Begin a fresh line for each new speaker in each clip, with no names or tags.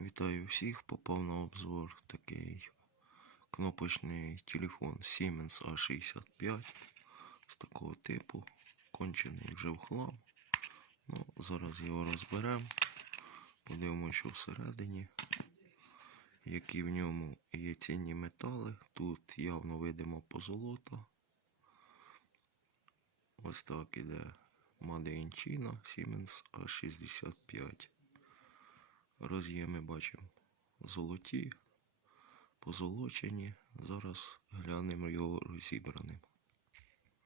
Вітаю всіх. Попав на обзор такий кнопочний телефон Siemens A65 з такого типу. Кончений вже в хлам. Ну, зараз його розберемо. Подивимося, що всередині. Які в ньому є цінні метали. Тут явно видимо позолота. Ось так іде China Siemens A65. Роз'єми бачимо золоті, позолочені. Зараз глянемо його розібраним.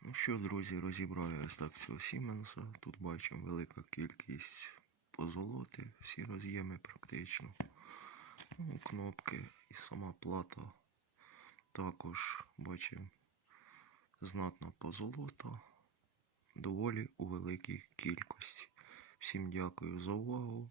Ну що, друзі, розібраю ось так цього Сіменса. Тут бачимо велика кількість позолоти, всі роз'єми практично. Ну, кнопки і сама плата. Також бачимо знатна позолота. Доволі у великій кількості. Всім дякую за увагу.